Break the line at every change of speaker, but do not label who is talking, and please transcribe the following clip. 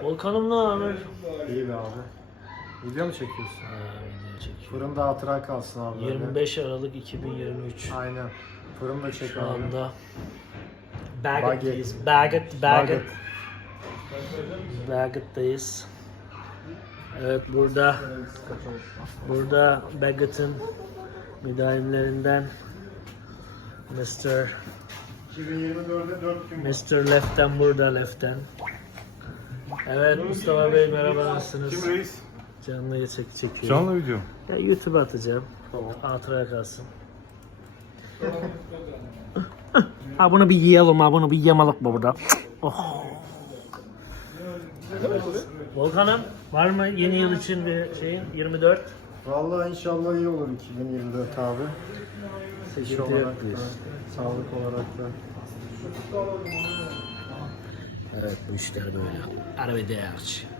Volkan'ım ne haber?
İyi be abi. Video mu çekiyorsun?
Video çekiyor.
Fırında hatıra kalsın abi. böyle.
25 Aralık 2023.
Aynen. Fırın da çek
Şu
abi.
anda Baggett'teyiz. Baggett'teyiz. Evet, burada Baggett'in müdavimlerinden Mr.
2024'de 4 gün var.
Mr. Left'ten burada Left'ten. Evet Mustafa Bey merhaba, nasılsınız?
Kim reis?
Canlı çekiyorum.
Canlı video.
Ya YouTube'a atacağım.
Tamam.
Hatıraya kalsın. Ha bunu bir yiyelim, ha bunu bir yemalık mı burada? Oh. Volkan'ım var mı yeni yıl için bir şeyin 24?
Vallahi inşallah iyi olur 2024 abi. İş
Sıkıntı
olarak
yok
da,
diyorsun.
sağlık olarak da.
Evet, bu işler böyle. Arrivederci.